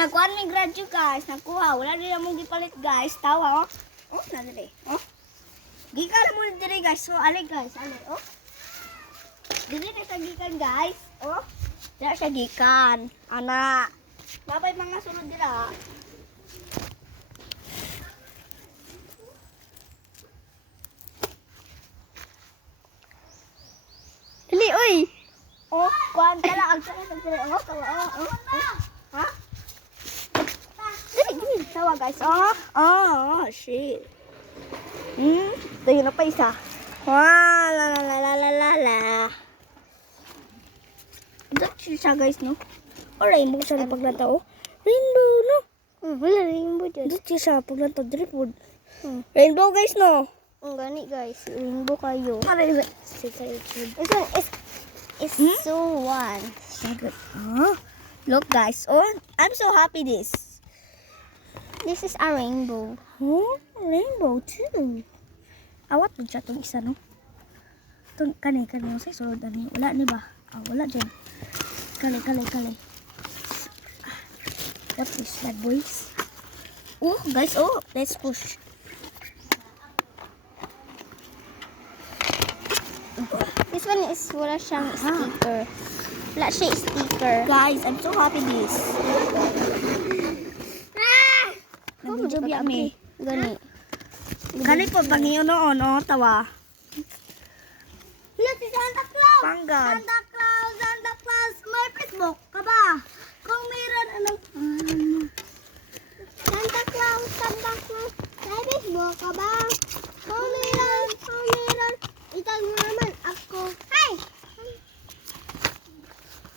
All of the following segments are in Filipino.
Nagkuhan may gradyo guys. Nagkuha. Wala din namang gipalit guys. Tawa oh. Oh, nadali. Oh. Gikan mo diri guys. So, ali guys. Ali. Oh. Dili na siya gikan guys. Oh. Dili siya gikan. Ana. Babay mga sunod dira. Dali, uy. Oh, kuhan ka lang. Ang sakit ang diri. Oh, tawa. Oh. Ha? Dili. Tawa guys. Oh, shit. Tingin na pa isa. Wow, la. Dito siya guys, no? O rainbow siya na paglata, oh. Rainbow, no? Wala rainbow dyan. Dito siya paglata, dripwood. Rainbow guys, no? Ang gani guys, rainbow kayo. This one It's so one. Huh? Look guys, oh, I'm so happy this. This is a rainbow. Oh, rainbow too. Awat po siya itong isa, no? Itong kanay, sa isulod na niyo. Wala ni ba? Wala dyan. Kali. What is that, boys? Oh, guys, oh, let's push. This one is wala siyang sticker. Wala siya sticker. Guys, I'm so happy this. Nag-job yami. Gani. Kali po, pangiyo noon, oh, tawa. Look, si Santa Claus! Panggad. Santa Claus! May Facebook ka ba? Kung meron, Santa Claus! May Facebook ka ba? Kung meron, itag mo naman ako. Hi!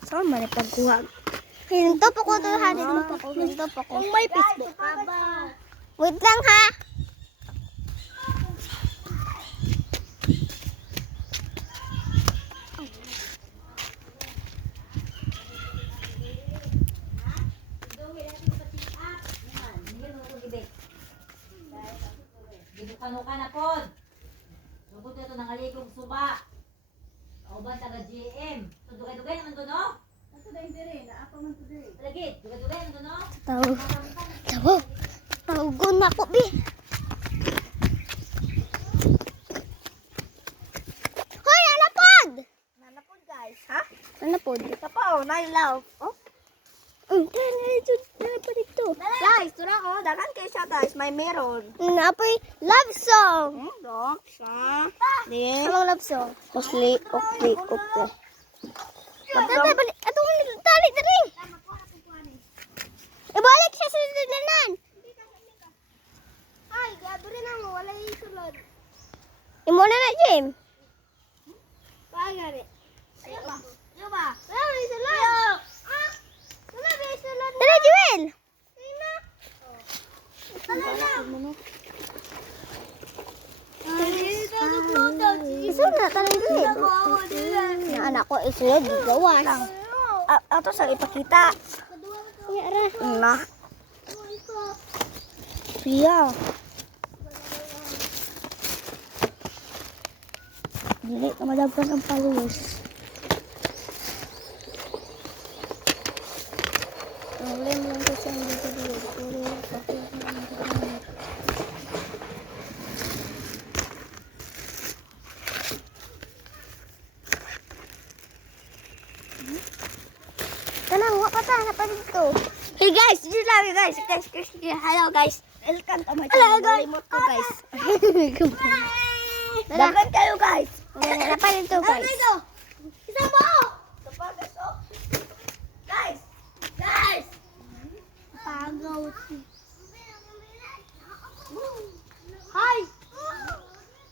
Saan man ipagkuha? Hinto po ko ito, Hinto po ko. Kung may Facebook ka ba? Wait lang ha! Gibukano ka na pod. Sugod ito ng aligong suba. Kauban taga GM. So dugay-dugay naman to no? Ato dai dire na ako man to dire. Lagi, dugay-dugay naman to no? Tawag na ko, bi. Hoy, nanapod! Nanapod guys, ha? Nanapod? Ito pa, oh, nailaw. Oh, Nanapod ito. guys, ito na, oh, dagan kayo siya guys, may meron. Napoy love song. Dok, siya. Then, Anong love song? okay. Atong tali dali. Ibalik siya sa sudlanan. Ay, gabi rin ako. Wala yung sulod. Imo na Jim. Pagari. Yo ba? Wala yung sulod. Wala yung sulod. Dala, Joel. Iso na, talay dali. Na anak ko isulod, di gawas. Ato sa ipakita. Yara. Na. Pia. Dili ka madagpan ang paluwas. Problem lang kasi ang dito dito. Tanang, wak pa ta, napa dito. Hey guys, this is Lavi guys. Hello guys. Welcome to my channel. Remote ko guys. Dagan kayo guys. Napa dito, guys. Isa mo. Guys, oh. Guys. Pagaw. Hi.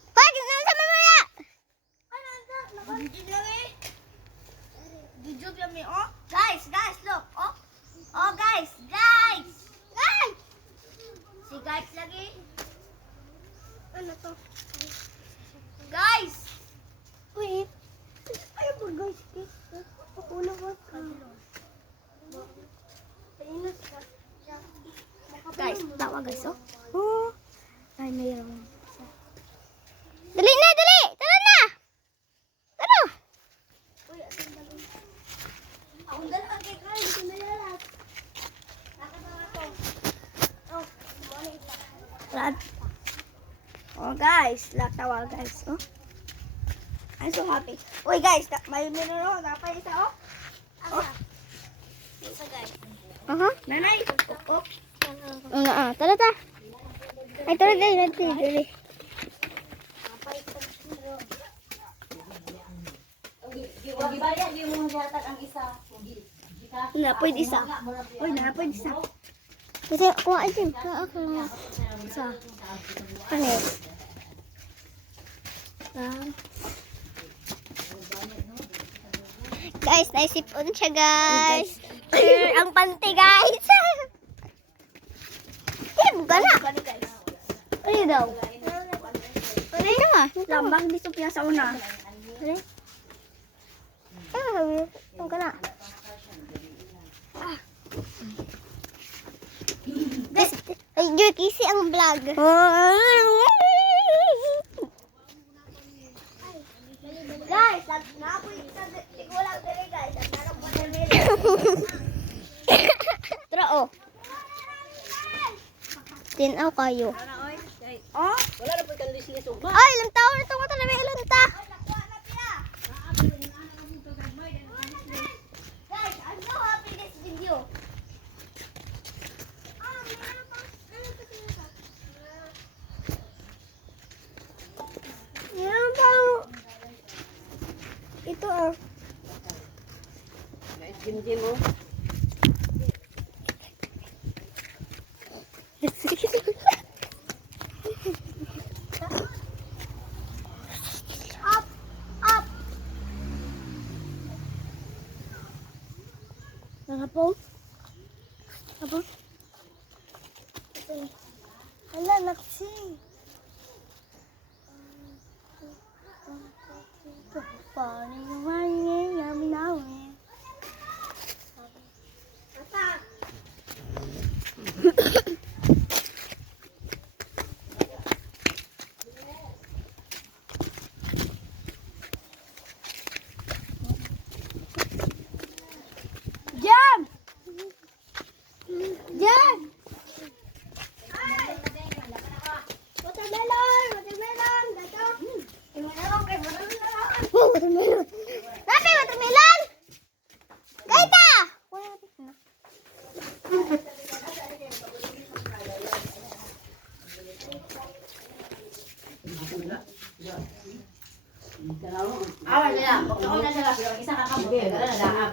Pag, nasa mamaya. Gijog yami, oh. Guys, look, oh. Oh, guys. Si guys lagi. Ano to? Guys. Wait. Ayaw po, guys. Ako na ba? Guys, tawa guys, oh. Oh. Ay, mayroon. Dali na, dali! Tara na! Tara! Ako dala kay Carl, hindi ko na lalat. Brad. Oh guys, latawa guys. Oh. I'm so happy. Uy guys, may minuro. Napay isa oh. Oh. Isa guys. Nanay. Oh. Tara ta. Ay, tara dali. Gibayan, di mo hatag ang isa. Napoy isa. Uy, napoy isa. Kasi kuha din. Isa. Ano? Guys, naisipon siya guys. Ang panty guys. Buka na. Ano guys? Ano daw? Ano na? Lambang di Sophia sa una. Ano? Ang ka na. Ay, Joy, kisi ang vlog. Guys, napoy isa. Di ko lang dali guys. Nanap mo na Tara, oh. Tinaw kayo. Oh. Ay, ilang taon na itong na may ilang ta. Guys, I'm so happy this video. Meron pang... Ito, oh. Up, up. Apa? Apa? Hala, naksi. Paano naman yan? Namin. Jam! Diyan! Watermelon! Watermelon! Gato! Watermelon kay watermelon! Oh, watermelon! Rapi, watermelon! Gaita! Awan nila, buktaon na sila, pero ang isa kakamot, nagala na daam.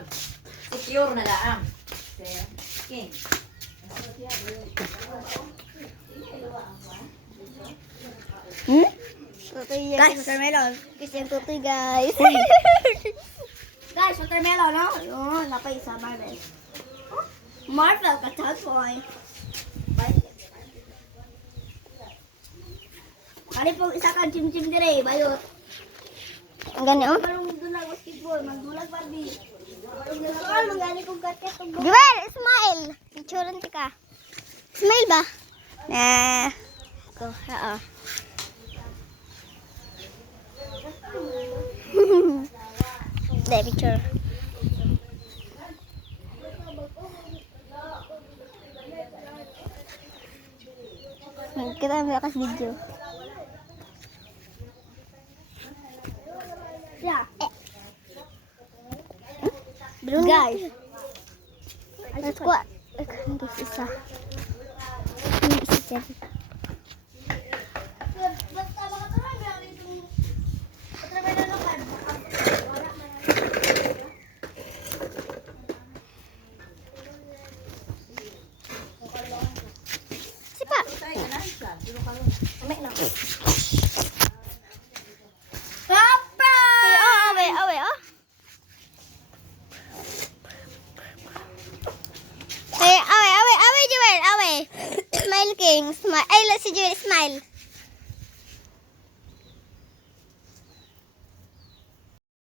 Secure na daam. King. Tutoy yan. Guys, watermelon! Kasi yung tutoy, guys. Guys, watermelon, no? Yun, napay isa, Marvel. Marvel, katal boy. Kali po isa ka chim-chim dire, bayot. Ang gani, oh. Parang dulag basketball, magdulag Barbie. Parang magani kong gaket. Joel, smile! Picturean ka. Smile ba? Nah. Ko, oo. Dahil picture. Kita ambil kas video. Yeah. Belum Guys. Let's go. Hindi isa. Hindi isa. Basta mga tuloy, meron itong watermelon na kan. Sipa. Amay na. Papa! Hey, oh, awe, oh. Hey, awe, Joel, awe. Smile king, smile. Ay, si Joel, smile.